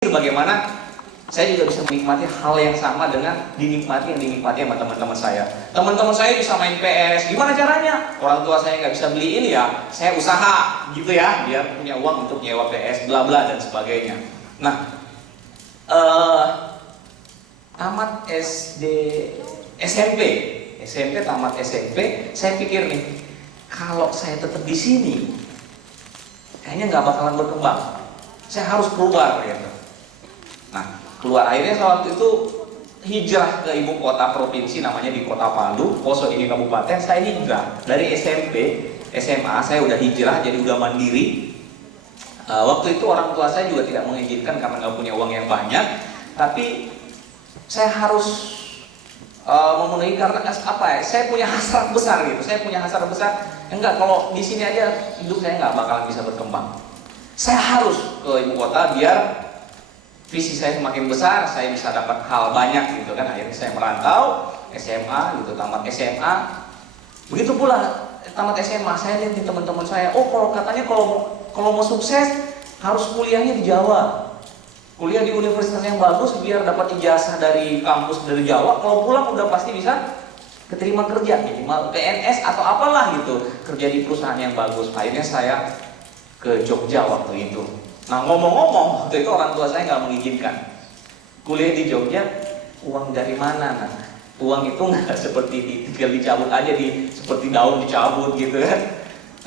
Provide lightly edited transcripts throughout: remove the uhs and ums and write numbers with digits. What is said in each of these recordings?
Bagaimana saya juga bisa menikmati hal yang sama dengan dinikmati yang dinikmati sama teman-teman saya. Teman-teman saya bisa main PS, gimana caranya? Orang tua saya nggak bisa beliin ya, saya usaha gitu ya, biar punya uang untuk nyewa PS, bla bla dan sebagainya. Nah, tamat SD, SMP tamat SMP, saya pikir nih, kalau saya tetap di sini, kayaknya nggak bakalan berkembang. Saya harus keluar gitu. Nah, keluar akhirnya saya waktu itu hijrah ke ibu kota provinsi, namanya di Kota Palu, Poso ini kabupaten. Saya hijrah dari SMP, SMA saya udah hijrah, jadi udah mandiri. Waktu itu orang tua saya juga tidak mengizinkan karena nggak punya uang yang banyak. Tapi saya harus memenuhi karena apa ya? Saya punya hasrat besar gitu. Saya punya hasrat besar. Enggak, kalau di sini aja hidup saya nggak bakalan bisa berkembang. Saya harus ke ibu kota biar visi saya semakin besar, saya bisa dapat hal banyak gitu kan. Akhirnya saya merantau, SMA gitu, tamat SMA. Begitu pula tamat SMA, saya lihat di teman-teman saya, oh kalau katanya kalau mau sukses harus kuliahnya di Jawa. Kuliah di universitas yang bagus biar dapat ijazah dari kampus dari Jawa. Kalau pulang udah pasti bisa keterima kerja, minimal PNS atau apalah gitu, kerja di perusahaan yang bagus. Akhirnya saya ke Jogja waktu itu. Nah, ngomong-ngomong, waktu itu orang tua saya nggak mengizinkan. Kuliah di Jogja, uang dari mana? Nah, uang itu nggak seperti tinggal dicabut aja, seperti daun dicabut gitu kan.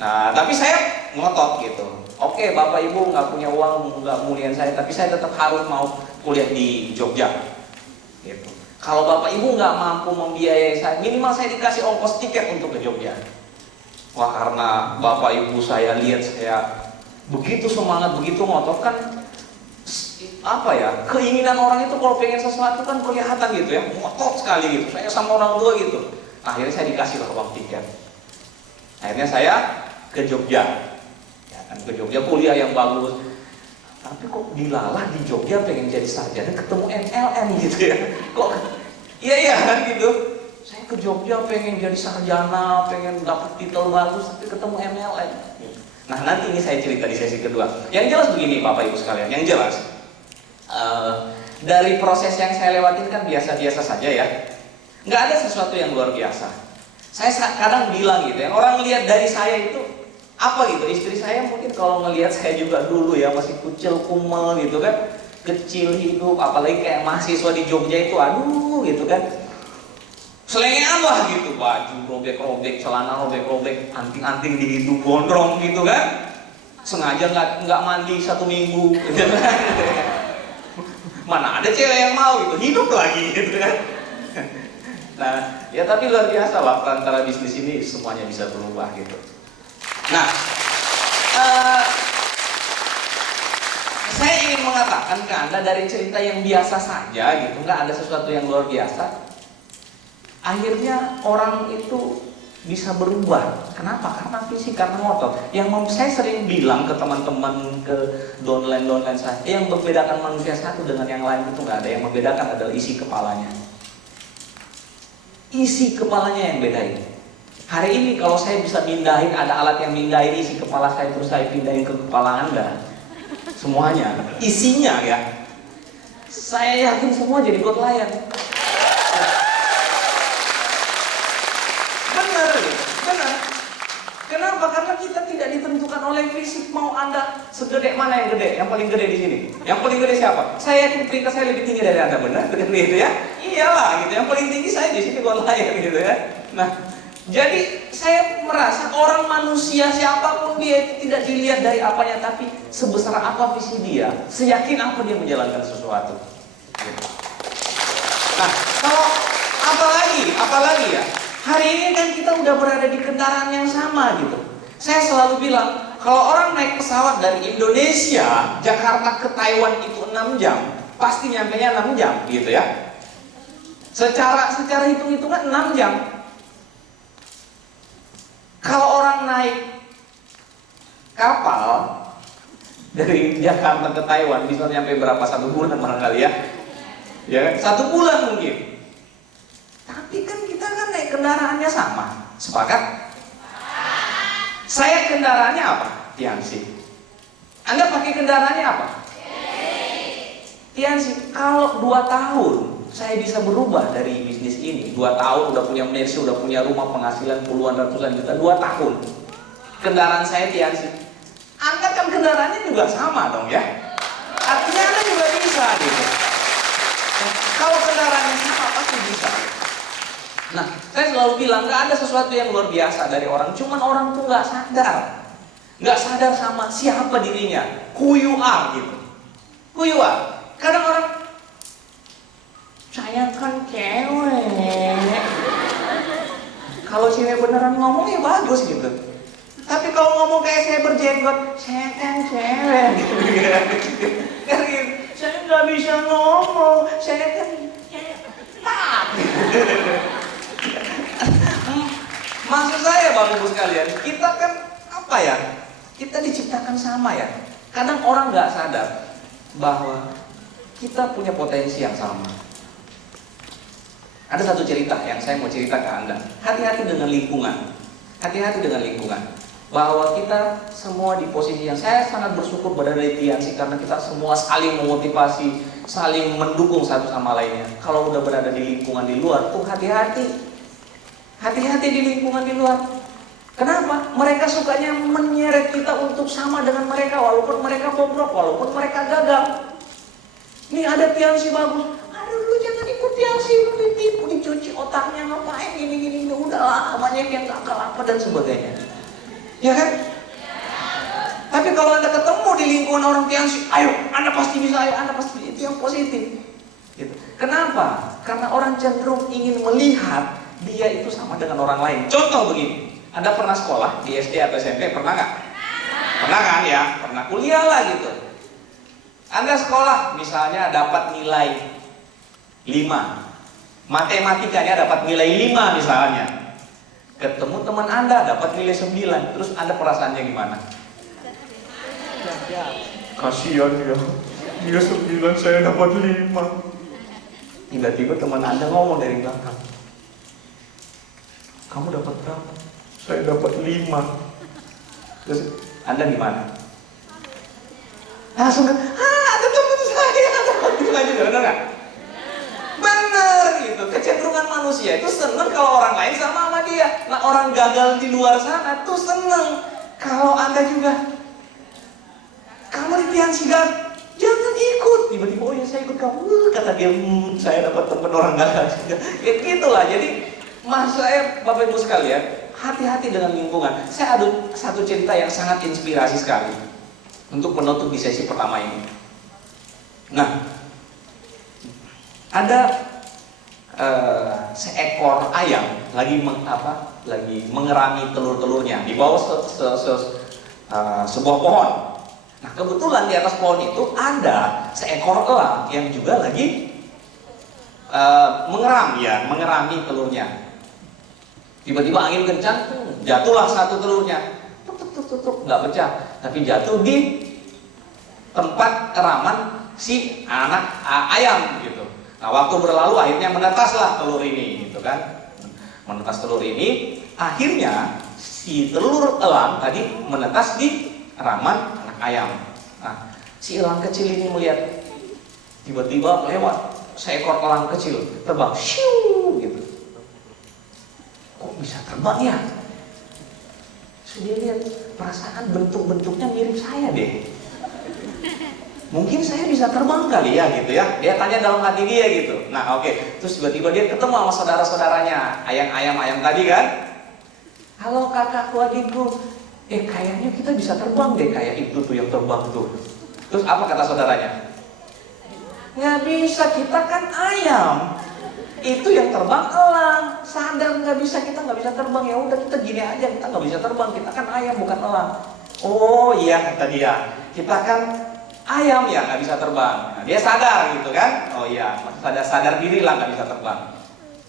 Nah, tapi saya ngotot gitu. Oke, bapak ibu nggak punya uang, nggak mulian saya, tapi saya tetap harus mau kuliah di Jogja. Gitu. Kalau bapak ibu nggak mampu membiayai saya, minimal saya dikasih ongkos tiket untuk ke Jogja. Wah, karena bapak ibu saya lihat saya begitu semangat, begitu ngotot kan, apa ya, keinginan orang itu kalau pengen sesuatu kan kelihatan gitu ya, ngotot sekali gitu. Saya sama orang tua gitu. Akhirnya saya dikasih uang tiket. Akhirnya saya ke Jogja, ya kan, ke Jogja kuliah yang bagus. Tapi kok dilalah di Jogja pengen jadi sarjana ketemu MLM gitu ya. Kok iya kan gitu. Saya ke Jogja pengen jadi sarjana, pengen dapat titel bagus, tapi ketemu MLM. Nah, nanti ini saya cerita di sesi kedua. Yang jelas begini Bapak Ibu sekalian, yang jelas dari proses yang saya lewatin kan biasa-biasa saja ya. Nggak ada sesuatu yang luar biasa. Saya kadang bilang gitu ya, orang lihat dari saya itu apa gitu. Istri saya mungkin kalau ngelihat saya juga dulu ya, masih kucil kumel gitu kan, kecil hidup, apalagi kayak mahasiswa di Jogja itu, aduh gitu kan, selengnya apa gitu, baju robek-robek, celana robek-robek, anting-anting di hidung gondrong gitu kan, sengaja nggak mandi 1 minggu gitu kan. Mana ada cewek yang mau gitu, hidup lagi gitu kan. Nah, ya tapi luar biasa lah, antara bisnis ini semuanya bisa berubah gitu. Nah, saya ingin mengatakan ke Anda dari cerita yang biasa saja gitu, nggak ada sesuatu yang luar biasa. Akhirnya orang itu bisa berubah. Kenapa? Karena visi, karena ngotot. Yang saya sering bilang ke teman-teman, ke downline saya, yang membedakan manusia satu dengan yang lain itu nggak ada. Yang membedakan adalah isi kepalanya. Isi kepalanya yang bedain. Hari ini kalau saya bisa mindahin, ada alat yang mindahin isi kepala saya, terus saya pindahin ke kepala Anda, semuanya, isinya ya, saya yakin semua jadi godlion. Benar. Kenapa? Karena kita tidak ditentukan oleh fisik. Mau Anda segede mana yang gede? Yang paling gede di sini. Yang paling gede siapa? Saya yakin peringkat saya lebih tinggi dari Anda, benar? Gitu ya? Iyalah, gitu. Yang paling tinggi saya di sini godlion gitu ya. Nah, jadi saya merasa orang manusia siapapun dia itu tidak dilihat dari apanya, tapi sebesar apa visi dia, seyakin apa dia menjalankan sesuatu. Nah, kalau apalagi ya, hari ini kan kita udah berada di kendaraan yang sama gitu. Saya selalu bilang, kalau orang naik pesawat dari Indonesia, Jakarta ke Taiwan itu 6 jam, pasti nyampenya 6 jam gitu ya. Secara hitung-hitungan 6 jam. Kalau orang naik kapal dari Jakarta ke Taiwan bisa nyampe berapa? 1 bulan barangkali ya. Ya, 1 bulan mungkin. Tapi kan kita kan naik kendaraannya sama. Sepakat? Saya kendaraannya apa? Tianxi. Anda pakai kendaraannya apa? Tiansi, kalau 2 tahun saya bisa berubah dari bisnis ini, 2 tahun udah punya Mercy, udah punya rumah, penghasilan puluhan ratusan juta, 2 tahun. Kendaraan saya Tiansi, Anda kan kendaraannya juga sama dong ya. Artinya Anda juga bisa gitu. Kalau kendaraannya sama pasti bisa. Nah, saya selalu bilang nggak ada sesuatu yang luar biasa dari orang, cuman orang tuh nggak sadar sama siapa dirinya, who you are gitu, who you are. Kadang orang, saya kan cewek. Kalau cewek beneran ngomong ya bagus gitu. Tapi kalau ngomong kayak saya berjenggot, saya kan cewek. Saya nggak bisa ngomong, saya kan cewek. Maksud saya Bapak Ibu sekalian, kita kan apa ya? Kita diciptakan sama ya. Kadang orang nggak sadar bahwa kita punya potensi yang sama. Ada satu cerita yang saya mau cerita ke Anda. Hati-hati dengan lingkungan. Hati-hati dengan lingkungan. Bahwa kita semua di posisi yang saya sangat bersyukur berada di Tiansi karena kita semua saling memotivasi, saling mendukung satu sama lainnya. Kalau udah berada di lingkungan di luar tuh hati-hati. Hati-hati di lingkungan di luar. Kenapa? Mereka sukanya menyeret kita untuk sama dengan mereka walaupun mereka bobrok, walaupun mereka gagal. Ini ada Tiansi bagus. Aduh lu jangan ikut Tiansi, lu ditipu, dicuci otaknya, ngapain gini-gini. Udahlah, banyak yang gagal apa dan sebagainya. Ya kan? Tapi kalau Anda ketemu di lingkungan orang Tiansi, ayo, Anda pasti bisa, ayo, Anda pasti bisa. Itu yang positif. Gitu. Kenapa? Karena orang cenderung ingin melihat dia itu sama dengan orang lain. Contoh begini, Anda pernah sekolah di SD atau SMP, pernah nggak? Pernah kan ya? Pernah kuliah lah gitu. Anda sekolah misalnya dapat nilai 5, matematikanya dapat nilai 5 misalnya. Ketemu teman Anda dapat nilai 9, terus Anda perasaannya gimana? Kasihan ya, dia 9 saya dapat 5. Tiba-tiba teman Anda ngomong dari belakang, kamu dapat berapa? Saya dapat 5. Terus Anda gimana? Langsung ada teman saya dapat 5 juga, benar nggak? Benar gitu. Kecenderungan manusia itu senang kalau orang lain sama dia. Nah orang gagal di luar sana tuh senang kalau Anda juga. Kamu di Tiansi gak? Jangan ikut. Tiba-tiba oh ya saya ikut kamu. Kata dia saya dapat teman orang gagal juga. Ya gitulah. Jadi maksud saya Bapak Ibu sekalian, hati-hati dengan lingkungan. Saya ada satu cerita yang sangat inspirasi sekali untuk menutup di sesi pertama ini. Nah, ada seekor ayam lagi mengerami telur-telurnya di bawah sebuah pohon. Nah, kebetulan di atas pohon itu ada seekor elang yang juga lagi mengerami telurnya. Tiba-tiba angin kencang, jatuhlah satu telurnya. Nggak pecah, tapi jatuh di tempat keraman si anak ayam gitu. Nah, waktu berlalu akhirnya menetaslah telur ini gitu kan. Menetas telur ini, akhirnya si telur elang tadi menetas di raman anak ayam. Nah, si elang kecil ini melihat tiba-tiba lewat seekor elang kecil terbang, shiu gitu. Kok bisa terbang ya? Dia lihat perasaan bentuk-bentuknya mirip saya deh. Mungkin saya bisa terbang kali ya gitu ya. Dia tanya dalam hati dia gitu. Nah oke. Terus tiba-tiba dia ketemu sama saudara-saudaranya, ayam tadi kan. Halo kakakku, adikku. Kayaknya kita bisa terbang deh kayak itu tuh yang terbang tuh. Terus apa kata saudaranya? Nggak bisa, kita kan ayam. Itu yang terbang elang. Sadar nggak bisa, kita nggak bisa terbang. Ya udah kita gini aja, kita nggak bisa terbang. Kita kan ayam bukan elang. Oh iya kata dia, kita kan ayam ya nggak bisa terbang. Nah, dia sadar gitu kan. Oh iya, sadar diri lah nggak bisa terbang.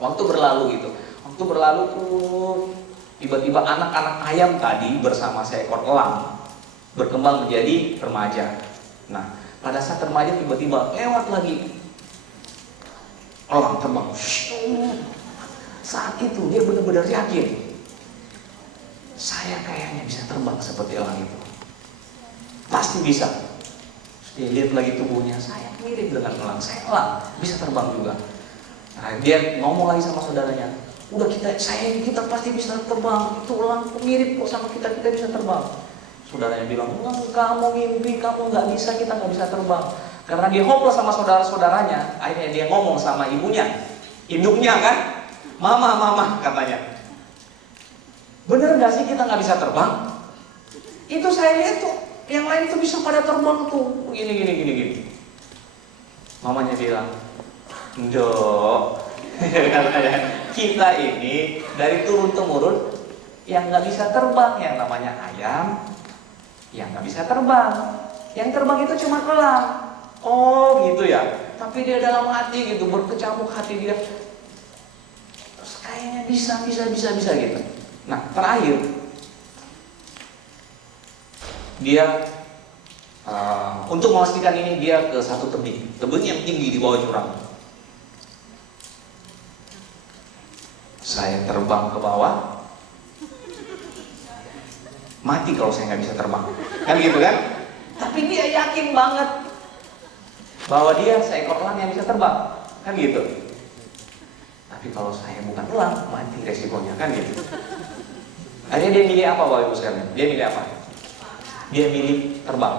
Waktu berlalu gitu. Waktu berlalu tuh tiba-tiba anak-anak ayam tadi bersama seekor elang berkembang menjadi remaja. Nah pada saat remaja tiba-tiba lewat lagi elang terbang. Saat itu dia benar-benar yakin, saya kayaknya bisa terbang seperti elang itu. Pasti bisa. Dia lihat lagi tubuhnya, saya mirip dengan elang, saya elang, bisa terbang juga. Nah, dia ngomong lagi sama saudaranya, udah kita pasti bisa terbang, itu elang mirip kok sama kita bisa terbang. Saudaranya bilang, enggak, kamu mimpi, kamu nggak bisa, kita nggak bisa terbang. Karena dia hopeless sama saudara-saudaranya, akhirnya dia ngomong sama ibunya, induknya kan, mama katanya, bener nggak sih kita nggak bisa terbang? Itu saya lihat tuh, yang lain tuh bisa pada terbang tuh, gini. Mamanya bilang, Dok, kita ini dari turun-temurun yang nggak bisa terbang, yang namanya ayam, yang nggak bisa terbang, yang terbang itu cuma elang. Oh gitu ya. Tapi dia dalam hati gitu, berkecamuk hati dia, terus kayaknya bisa gitu. Nah terakhir dia untuk memastikan ini, dia ke satu tebing yang tinggi di bawah jurang. Saya terbang ke bawah, mati kalau saya nggak bisa terbang, kan gitu kan? Tapi dia yakin banget bahwa dia seekor elang yang bisa terbang, kan gitu. Tapi kalau saya bukan elang, mati resikonya, kan gitu. Akhirnya dia milih apa, Bapak Ibu sekalian? Dia milih apa? Dia milih terbang.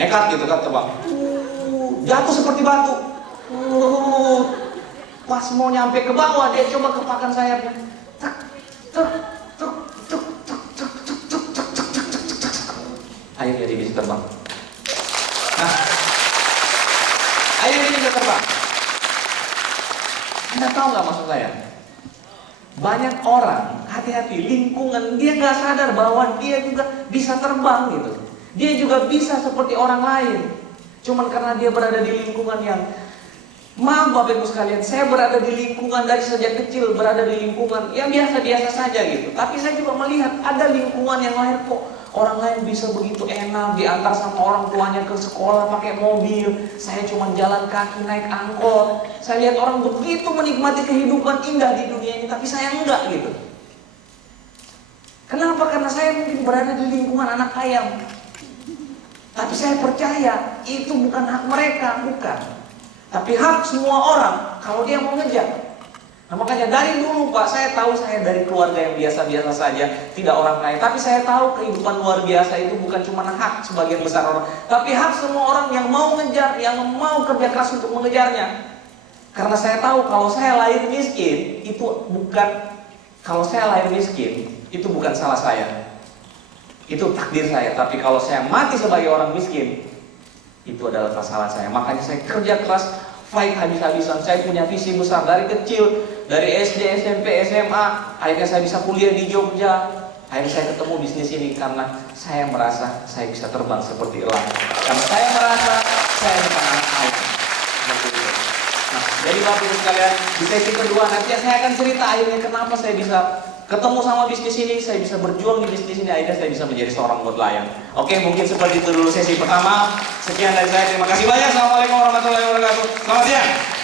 Nekat gitu kan, terbang. Jatuh seperti batu. Pas mau nyampe ke bawah, dia coba kepakan sayapnya. Akhirnya dia bisa terbang. Nah, akhirnya dia bisa terbang. Anda tahu nggak maksud saya? Banyak orang, hati-hati, lingkungan, dia nggak sadar bahwa dia juga bisa terbang gitu. Dia juga bisa seperti orang lain. Cuman karena dia berada di lingkungan yang, maaf Bapak Ibu sekalian, saya berada di lingkungan dari sejak kecil, berada di lingkungan yang biasa-biasa saja gitu. Tapi saya juga melihat ada lingkungan yang lain kok. Orang lain bisa begitu enak, diantar sama orang tuanya ke sekolah pakai mobil. Saya cuma jalan kaki naik angkot. Saya lihat orang begitu menikmati kehidupan indah di dunia ini, tapi saya enggak gitu. Kenapa? Karena saya mungkin berada di lingkungan anak ayam. Tapi saya percaya itu bukan hak mereka, bukan. Tapi hak semua orang kalau dia mau ngejar. Nah makanya dari dulu Pak, saya tahu saya dari keluarga yang biasa-biasa saja, tidak orang kaya. Tapi saya tahu kehidupan luar biasa itu bukan cuma hak sebagian besar orang, tapi hak semua orang yang mau ngejar, yang mau kerja keras untuk mengejarnya. Karena saya tahu kalau saya lahir miskin, itu bukan, kalau saya lahir miskin, itu bukan salah saya. Itu takdir saya. Tapi kalau saya mati sebagai orang miskin, itu adalah kesalahan saya. Makanya saya kerja keras, fight habis-habisan. Saya punya visi besar dari kecil, dari SD, SMP, SMA. Akhirnya saya bisa kuliah di Jogja. Akhirnya saya ketemu bisnis ini karena saya merasa saya bisa terbang seperti elang. Karena saya merasa saya bukan anak ayam. Nah, jadi Bapak Ibu sekalian, di sesi kedua nanti saya akan cerita akhirnya kenapa saya bisa ketemu sama bisnis ini, saya bisa berjuang di bisnis ini, akhirnya saya bisa menjadi seorang nelayan. Oke, mungkin seperti itu dulu sesi pertama. Sekian dari saya, terima kasih banyak. Assalamualaikum warahmatullahi wabarakatuh. Selamat siang.